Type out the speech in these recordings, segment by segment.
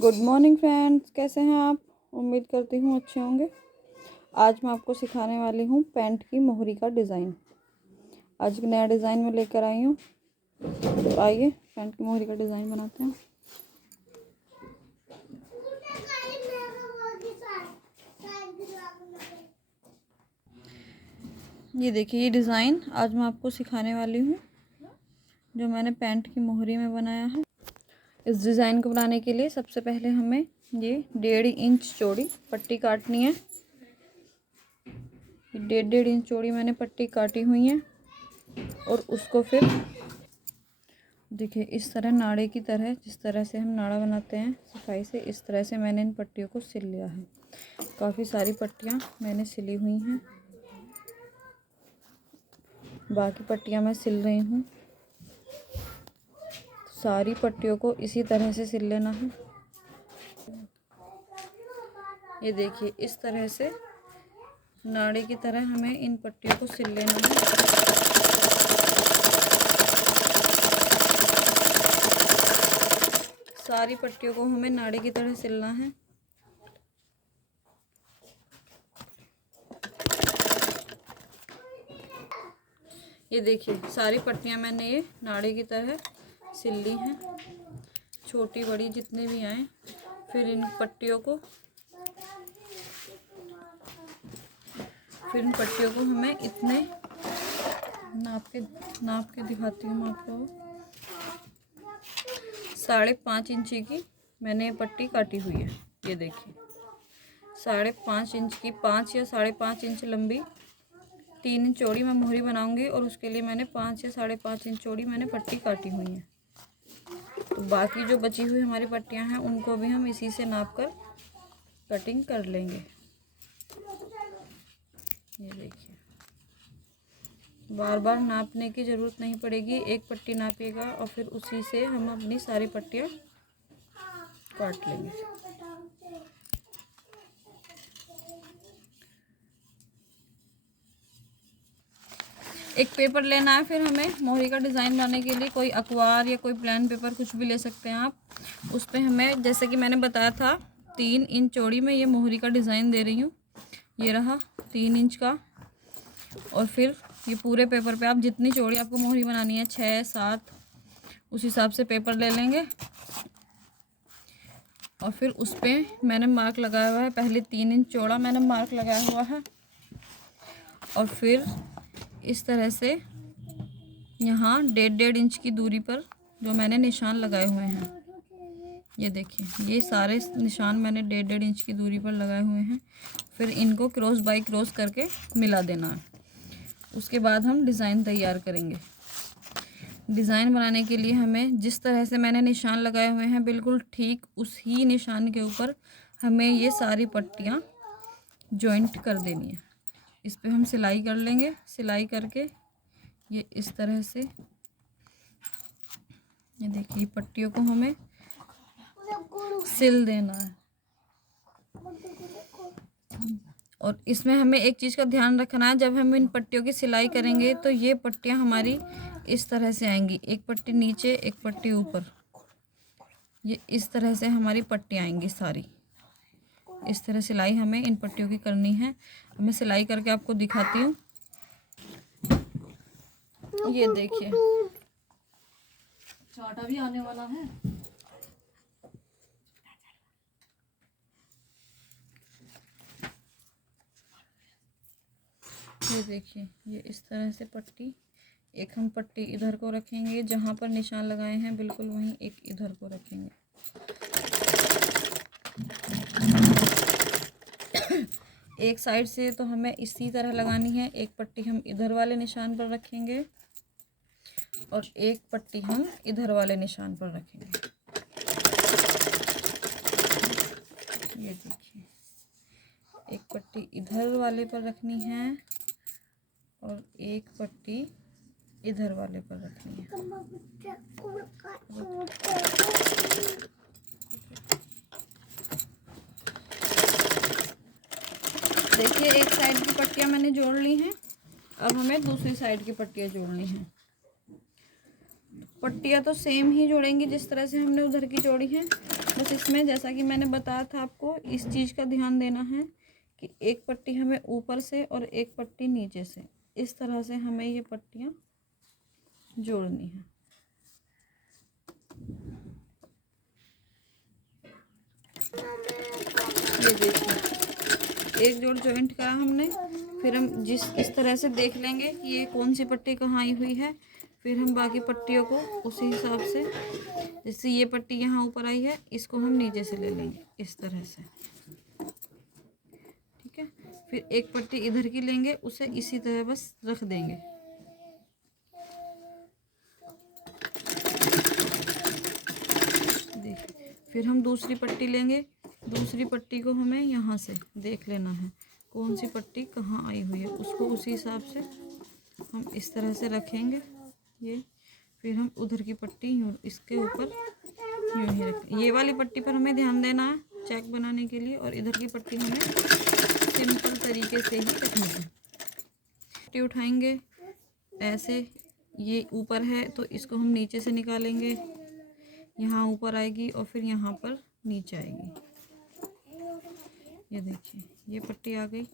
Good morning friends, कैसे हैं आप। उम्मीद करती हूँ अच्छे होंगे। आज मैं आपको सिखाने वाली हूँ पैंट की मोहरी का डिज़ाइन। आज एक नया डिज़ाइन में लेकर आई हूँ, तो आइए पैंट की मोहरी का डिज़ाइन बनाते हैं। ये देखिए, ये डिज़ाइन आज मैं आपको सिखाने वाली हूँ जो मैंने पैंट की मोहरी में बनाया है। इस डिज़ाइन को बनाने के लिए सबसे पहले हमें ये 1.5 इंच चौड़ी पट्टी काटनी है। 1.5 इंच चौड़ी मैंने पट्टी काटी हुई है और उसको फिर देखिए इस तरह नाड़े की तरह, जिस तरह से हम नाड़ा बनाते हैं सफाई से, इस तरह से मैंने इन पट्टियों को सिल लिया है। काफ़ी सारी पट्टियाँ मैंने सिली हुई हैं, बाकी पट्टियाँ मैं सिल रही हूँ। सारी पट्टियों को इसी तरह से सिल लेना है। ये देखिए इस तरह से नाड़े की तरह हमें इन पट्टियों को सिल लेना है। सारी पट्टियों को हमें नाड़े की तरह सिलना है। ये देखिए सारी पट्टियां मैंने ये नाड़े की तरह सिल ली हैं, छोटी बड़ी जितने भी आए। फिर इन पट्टियों को हमें इतने नाप के दिखाती हूँ मैं आपको। 5.5 इंची की मैंने ये पट्टी काटी हुई है। ये देखिए 5.5 इंच की, 5 या 5.5 इंच लंबी, 3 इंच चौड़ी मैं मोहरी बनाऊंगी और उसके लिए मैंने 5 या 5.5 इंच चौड़ी मैंने पट्टी काटी हुई है। तो बाकी जो बची हुई हमारी पट्टियां हैं उनको भी हम इसी से नाप कर कटिंग कर लेंगे। ये देखिए बार बार नापने की ज़रूरत नहीं पड़ेगी, एक पट्टी नापिएगा और फिर उसी से हम अपनी सारी पट्टियां काट लेंगे। एक पेपर लेना है, फिर हमें मोहरी का डिज़ाइन बनाने के लिए कोई अखबार या कोई प्लेन पेपर कुछ भी ले सकते हैं आप। उस पर हमें, जैसे कि मैंने बताया था, 3 इंच चौड़ी में ये मोहरी का डिज़ाइन दे रही हूँ। ये रहा 3 इंच का। और फिर ये पूरे पेपर पे आप जितनी चौड़ी आपको मोहरी बनानी है, 6, 7, उस हिसाब से पेपर ले लेंगे। और फिर उस पर मैंने मार्क लगाया हुआ है, पहले 3 इंच चौड़ा मैंने मार्क लगाया हुआ है। और फिर इस तरह से यहाँ 1.5 इंच की दूरी पर जो मैंने निशान लगाए हुए हैं, ये देखिए ये सारे निशान मैंने 1.5 इंच की दूरी पर लगाए हुए हैं। फिर इनको क्रॉस बाई क्रॉस करके मिला देना है। उसके बाद हम डिज़ाइन तैयार करेंगे। डिज़ाइन बनाने के लिए हमें जिस तरह से मैंने निशान लगाए हुए हैं, बिल्कुल ठीक उसी निशान के ऊपर हमें ये सारी पट्टियाँ जॉइंट कर देनी है। इस पे हम सिलाई कर लेंगे। सिलाई करके ये इस तरह से, ये देखिए पट्टियों को हमें सिल देना है। और इसमें हमें एक चीज़ का ध्यान रखना है, जब हम इन पट्टियों की सिलाई करेंगे तो ये पट्टियाँ हमारी इस तरह से आएंगी, एक पट्टी नीचे एक पट्टी ऊपर। ये इस तरह से हमारी पट्टियाँ आएंगी सारी। इस तरह सिलाई हमें इन पट्टियों की करनी है। मैं सिलाई करके आपको दिखाती हूँ। ये देखिए चाटा भी आने वाला है। ये देखिए ये इस तरह से पट्टी, एक हम पट्टी इधर को रखेंगे जहाँ पर निशान लगाए हैं, बिल्कुल वहीं एक इधर को रखेंगे। एक साइड से तो हमें इसी तरह लगानी है, एक पट्टी हम इधर वाले निशान पर रखेंगे और एक पट्टी हम इधर वाले निशान पर रखेंगे। ये देखिए एक पट्टी इधर वाले पर रखनी है और एक पट्टी इधर वाले पर रखनी है। देखिए एक साइड की पट्टियाँ मैंने जोड़ ली हैं, अब हमें दूसरी साइड की पट्टियाँ जोड़नी हैं। पट्टियाँ तो सेम ही जोड़ेंगे जिस तरह से हमने उधर की जोड़ी हैं। बस इसमें जैसा कि मैंने बताया था आपको, इस चीज़ का ध्यान देना है कि एक पट्टी हमें ऊपर से और एक पट्टी नीचे से, इस तरह से हमें ये पट्टियाँ जोड़नी है। ये देखिए, एक जोड़ जॉइंट करा हमने, फिर हम इस तरह से देख लेंगे कि ये कौन सी पट्टी कहाँ आई हुई है, फिर हम बाकी पट्टियों को उसी हिसाब से, जैसे ये पट्टी यहाँ ऊपर आई है, इसको हम नीचे से ले लेंगे इस तरह से, ठीक है। फिर एक पट्टी इधर की लेंगे, उसे इसी तरह बस रख देंगे। देखिए, फिर हम दूसरी पट्टी लेंगे, दूसरी पट्टी को हमें यहाँ से देख लेना है कौन सी पट्टी कहाँ आई हुई है, उसको उसी हिसाब से हम इस तरह से रखेंगे ये। फिर हम उधर की पट्टी यूँ इसके ऊपर यूँ ही रखें। ये वाली पट्टी पर हमें ध्यान देना है चेक बनाने के लिए, और इधर की पट्टी हमें सिंपल तरीके से ही रखनी है। पट्टी उठाएंगे ऐसे, ये ऊपर है तो इसको हम नीचे से निकालेंगे, यहाँ ऊपर आएगी और फिर यहाँ पर नीचे आएगी। ये देखिए, ये पट्टी आ गई,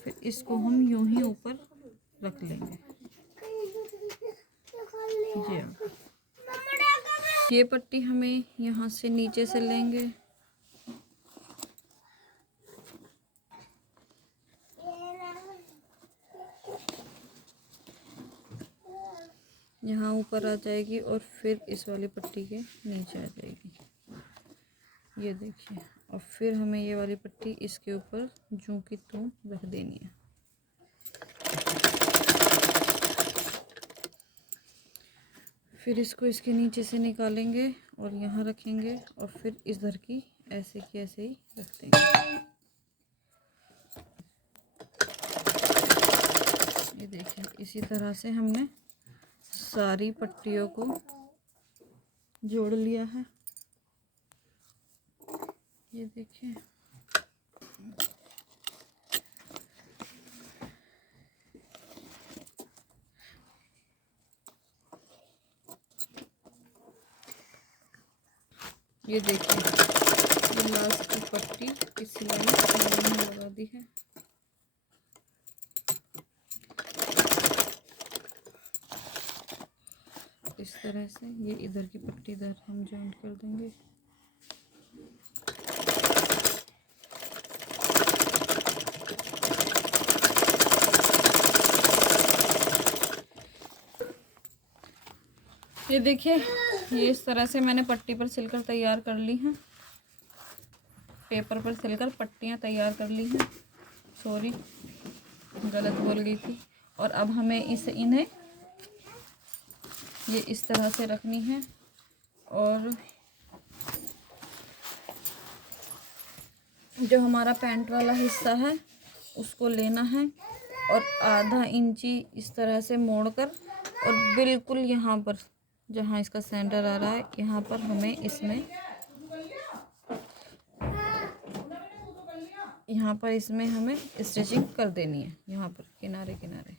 फिर इसको हम यूं ही ऊपर रख लेंगे। ये पट्टी हमें यहाँ से नीचे से लेंगे, यहाँ ऊपर आ जाएगी और फिर इस वाली पट्टी के नीचे आ जाएगी। ये देखिए, और फिर हमें ये वाली पट्टी इसके ऊपर जूं की त्यों रख देनी है। फिर इसको इसके नीचे से निकालेंगे और यहाँ रखेंगे, और फिर इधर की ऐसे ही रख देंगे। ये देखिए, इसी तरह से हमने सारी पट्टियों को जोड़ लिया है। ये देखिए, ये देखिए, ये लास्ट की पट्टी की सिलाई मैंने लगा दी है। इस तरह से ये इधर की पट्टी इधर हम जॉइंट कर देंगे। ये देखिए, ये इस तरह से मैंने पट्टी पर सिलकर तैयार कर ली हैं, पेपर पर सिलकर पट्टियाँ तैयार कर ली हैं। सॉरी, गलत बोल गई थी। और अब हमें इन्हें ये इस तरह से रखनी है, और जो हमारा पैंट वाला हिस्सा है उसको लेना है और आधा इंची इस तरह से मोड़कर, और बिल्कुल यहाँ पर जहाँ इसका सेंटर आ रहा है, यहाँ पर हमें इसमें हमें स्टिचिंग कर देनी है, यहाँ पर किनारे किनारे।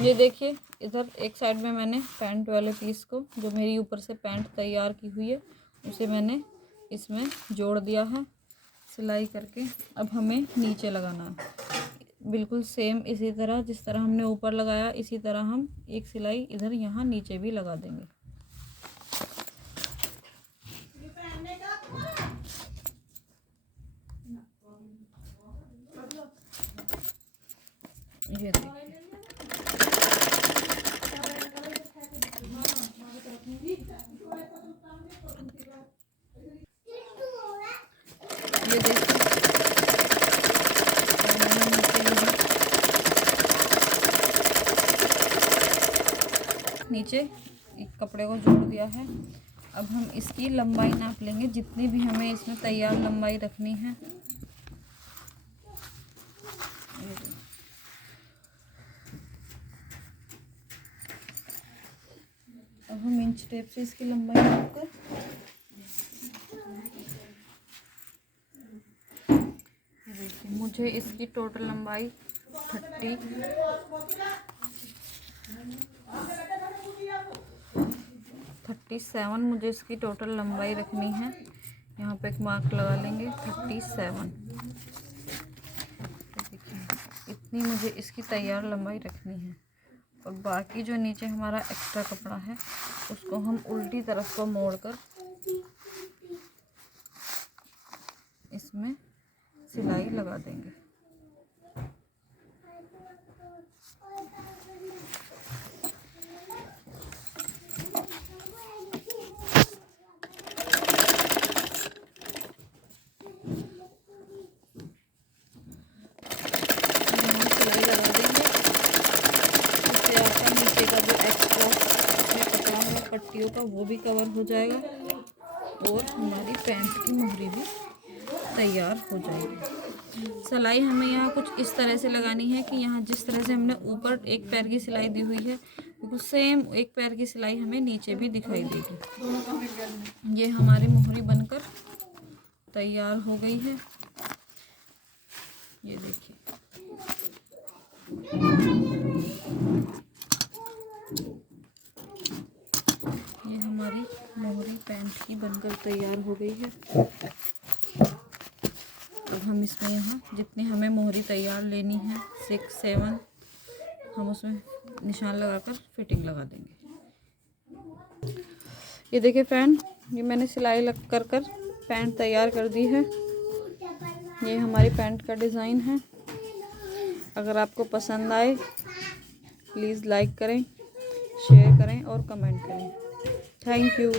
ये देखिए, इधर एक साइड में मैंने पैंट वाले पीस को, जो मेरी ऊपर से पैंट तैयार की हुई है, उसे मैंने इसमें जोड़ दिया है सिलाई करके। अब हमें नीचे लगाना है बिल्कुल सेम इसी तरह, जिस तरह हमने ऊपर लगाया इसी तरह हम एक सिलाई इधर यहाँ नीचे भी लगा देंगे। ये देखिए, ये देखिए, नीचे एक कपड़े को जोड़ दिया है। अब हम इसकी लंबाई नाप लेंगे, जितनी भी हमें इसमें तैयार लंबाई रखनी है। अब हम इंच टेप से इसकी लंबाई नापकर देखिए, मुझे इसकी टोटल लंबाई 30 37 मुझे इसकी टोटल लंबाई रखनी है। यहाँ पे एक मार्क लगा लेंगे 37। देखिए इतनी मुझे इसकी तैयार लंबाई रखनी है। और बाकी जो नीचे हमारा एक्स्ट्रा कपड़ा है उसको हम उल्टी तरफ को मोड़कर इसमें सिलाई लगा देंगे। पट्टियों का वो भी कवर हो जाएगा और हमारी पैंट की मोहरी भी तैयार हो जाएगी। सिलाई हमें यहाँ कुछ इस तरह से लगानी है कि यहाँ जिस तरह से हमने ऊपर एक पैर की सिलाई दी हुई है बिल्कुल सेम एक पैर की सिलाई हमें नीचे भी दिखाई देगी। ये हमारी मोहरी बनकर तैयार हो गई है। ये देखिए ये हमारी मोहरी पैंट की बनकर तैयार हो गई है। अब हम इसमें यहाँ जितनी हमें मोहरी तैयार लेनी है 6 7 हम उसमें निशान लगाकर फिटिंग लगा देंगे। ये देखिए फ्रेंड, ये मैंने सिलाई लग कर पैंट तैयार कर दी है। ये हमारी पैंट का डिज़ाइन है। अगर आपको पसंद आए प्लीज़ लाइक करें, शेयर करें और कमेंट करें। Thank you.